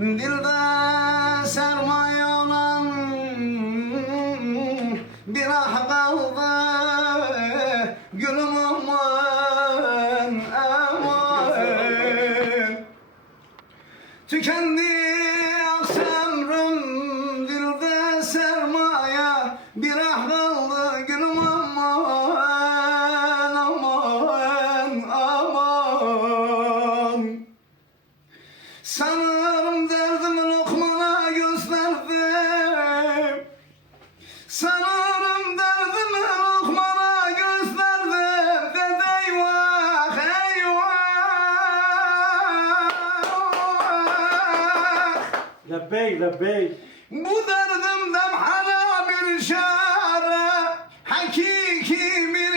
Dilde sermaye olan bir ah kaldı. Gülüm aman aman. Tükendi aksamrım, dilde sermaye bir ah kaldı. Gülüm aman aman aman. Sanırım derdimi lokmana gösterdim. Sanırım derdimi lokmana gösterdim. Dedi eyvah eyvah. Lebbeyk, lebbeyk. Bu derdimden hala bir çare, hakiki bir